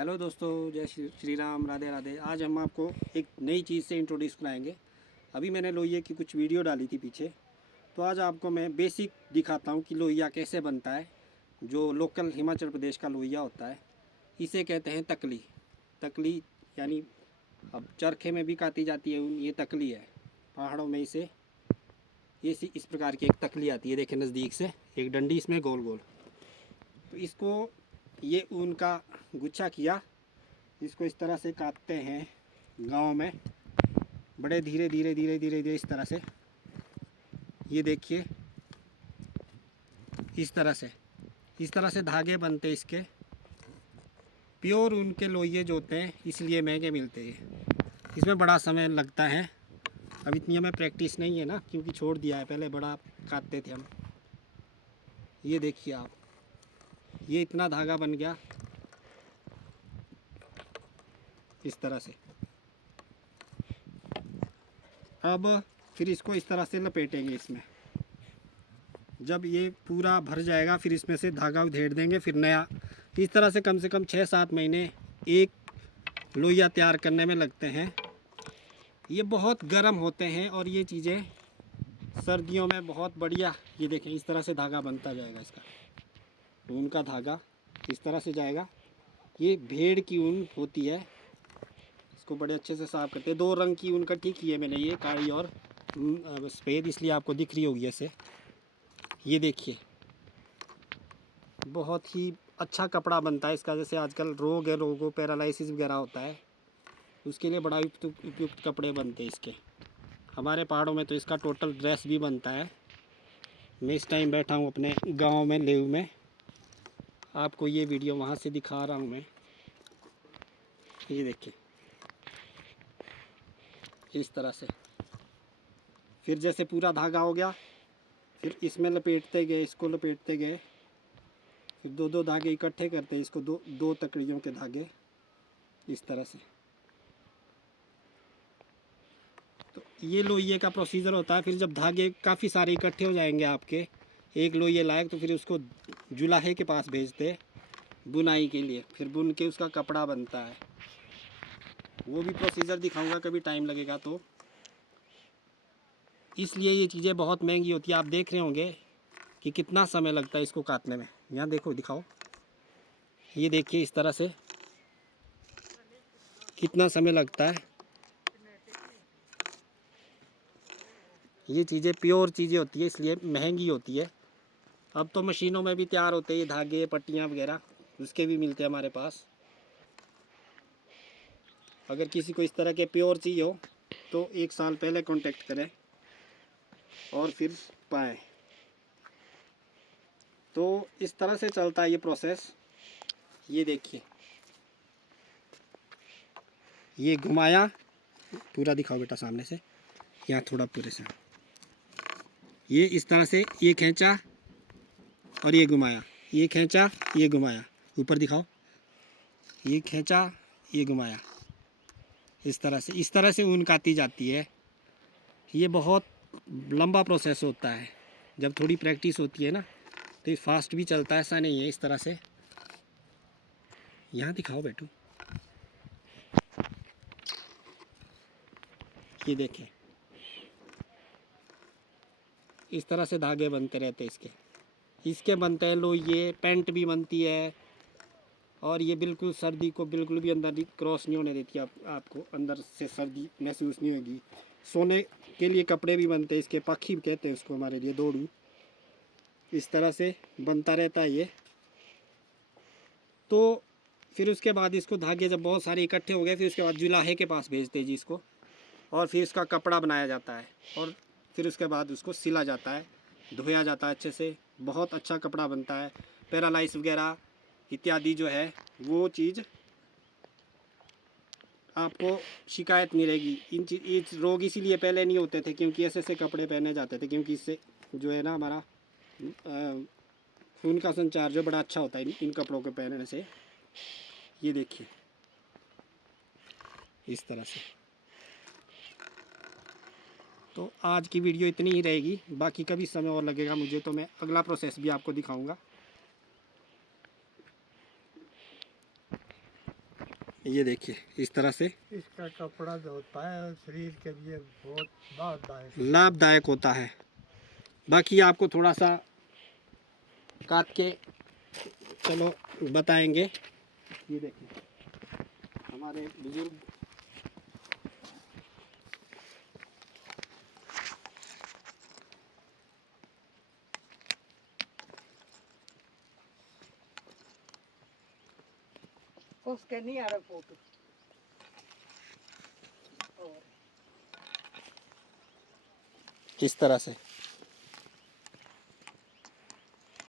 Hello दोस्तों, जय श्री राम, राधे राधे। आज हम आपको एक नई चीज़ से इंट्रोड्यूस कराएंगे। अभी मैंने लोहिया की कुछ वीडियो डाली थी पीछे, तो आज आपको मैं बेसिक दिखाता हूँ कि लोहिया कैसे बनता है। जो लोकल हिमाचल प्रदेश का लोहिया होता है, इसे कहते हैं तकली। तकली यानी अब चरखे में भी काटी जाती है ऊन, ये तकली है। पहाड़ों में इसे इस प्रकार की एक तकली आती है, देखें नज़दीक से, एक डंडी इसमें गोल गोल। तो इसको ये ऊन का गुच्छा किया, इसको इस तरह से काटते हैं गांव में, बड़े धीरे धीरे धीरे धीरे धीरे इस देखिए, इस तरह से धागे बनते इसके। प्योर ऊन के लोहिए जो होते हैं इसलिए महंगे मिलते हैं, इसमें बड़ा समय लगता है। अब इतनी हमें प्रैक्टिस नहीं है ना, क्योंकि छोड़ दिया है, पहले बड़ा काटते थे हम। ये देखिए आप, ये इतना धागा बन गया इस तरह से। अब फिर इसको इस तरह से लपेटेंगे इसमें। जब ये पूरा भर जाएगा फिर इसमें से धागा उधेड़ देंगे, फिर नया। इस तरह से कम 6-7 महीने एक लोहिया तैयार करने में लगते हैं। ये बहुत गर्म होते हैं और ये चीज़ें सर्दियों में बहुत बढ़िया। ये देखें, इस तरह से धागा बनता जाएगा इसका। ऊन का धागा इस तरह से जाएगा। ये भेड़ की ऊन होती है, इसको बड़े अच्छे से साफ़ करते हैं। 2 रंग की ऊन इकट्ठी की है मैंने, ये काली और सफ़ेद, इसलिए आपको दिख रही होगी ऐसे। ये देखिए, बहुत ही अच्छा कपड़ा बनता है इसका। जैसे आजकल रोग है, लोगों को पैरालाइसिस वगैरह होता है, उसके लिए बड़ा उपयुक्त कपड़े बनते हैं इसके। हमारे पहाड़ों में तो इसका टोटल ड्रेस भी बनता है। मैं इस टाइम बैठा हूँ अपने गांव में, लेव में। आपको ये वीडियो वहाँ से दिखा रहा हूँ मैं। ये देखिए, इस तरह से। फिर जैसे पूरा धागा हो गया, फिर इसमें लपेटते गए, इसको लपेटते गए, फिर 2-2 धागे इकट्ठे करते हैं इसको, दो तकड़ियों के धागे इस तरह से। तो ये लोहिए का प्रोसीजर होता है। फिर जब धागे काफ़ी सारे इकट्ठे हो जाएंगे आपके एक लोहिए लायक, तो फिर उसको जुलाहे के पास भेजते बुनाई के लिए। फिर बुन के उसका कपड़ा बनता है। वो भी प्रोसीजर दिखाऊंगा कभी टाइम लगेगा तो। इसलिए ये चीज़ें बहुत महंगी होती है। आप देख रहे होंगे कि कितना समय लगता है इसको काटने में। यहाँ देखो, दिखाओ, ये देखिए इस तरह से कितना समय लगता है। ये चीज़ें प्योर चीज़ें होती है, इसलिए महंगी होती है। अब तो मशीनों में भी तैयार होते हैं ये धागे, पट्टियाँ वगैरह, उसके भी मिलते हैं हमारे पास। अगर किसी को इस तरह के प्योर चाहिए हो तो 1 साल पहले कांटेक्ट करें और फिर पाएँ। तो इस तरह से चलता है ये प्रोसेस। ये देखिए, ये घुमाया, पूरा दिखाओ बेटा सामने से, यहाँ थोड़ा पूरे से। ये इस तरह से, ये खींचा और ये घुमाया, ये खींचा, ये घुमाया, ऊपर दिखाओ, ये खींचा, ये घुमाया, इस तरह से ऊन काटी जाती है। ये बहुत लंबा प्रोसेस होता है। जब थोड़ी प्रैक्टिस होती है ना, तो ये फास्ट भी चलता है, ऐसा नहीं है। इस तरह से, यहाँ दिखाओ बेटू, ये देखें, इस तरह से धागे बनते रहते हैं इसके बनते हैं लोहिए। पैंट भी बनती है, और ये बिल्कुल सर्दी को बिल्कुल भी अंदर क्रॉस नहीं होने देती। आपको अंदर से सर्दी महसूस नहीं होगी। सोने के लिए कपड़े भी बनते हैं इसके, पाखी कहते हैं उसको हमारे लिए, दौड़ू। इस तरह से बनता रहता है ये। तो फिर उसके बाद इसको धागे जब बहुत सारे इकट्ठे हो गए, फिर उसके बाद जुलाहे के पास भेजते हैं जी इसको, और फिर इसका कपड़ा बनाया जाता है। और फिर उसके बाद उसको सिला जाता है, धोया जाता है अच्छे से। बहुत अच्छा कपड़ा बनता है। पैरालाइस वगैरह इत्यादि जो है वो चीज़ आपको शिकायत नहीं रहेगी। इन रोग इसीलिए पहले नहीं होते थे, क्योंकि ऐसे कपड़े पहने जाते थे, क्योंकि इससे जो है ना हमारा खून का संचार जो बड़ा अच्छा होता है इन कपड़ों के पहनने से। ये देखिए, इस तरह से। तो आज की वीडियो इतनी ही रहेगी, बाकी कभी समय और लगेगा मुझे तो मैं अगला प्रोसेस भी आपको दिखाऊंगा। ये देखिए इस तरह से इसका कपड़ा जो होता है शरीर के लिए बहुत लाभदायक लाभदायक होता है। बाकी आपको थोड़ा सा काट के चलो बताएंगे। ये देखिए हमारे बुजुर्ग उसके नहीं आ रहा फोटो। इस तरह से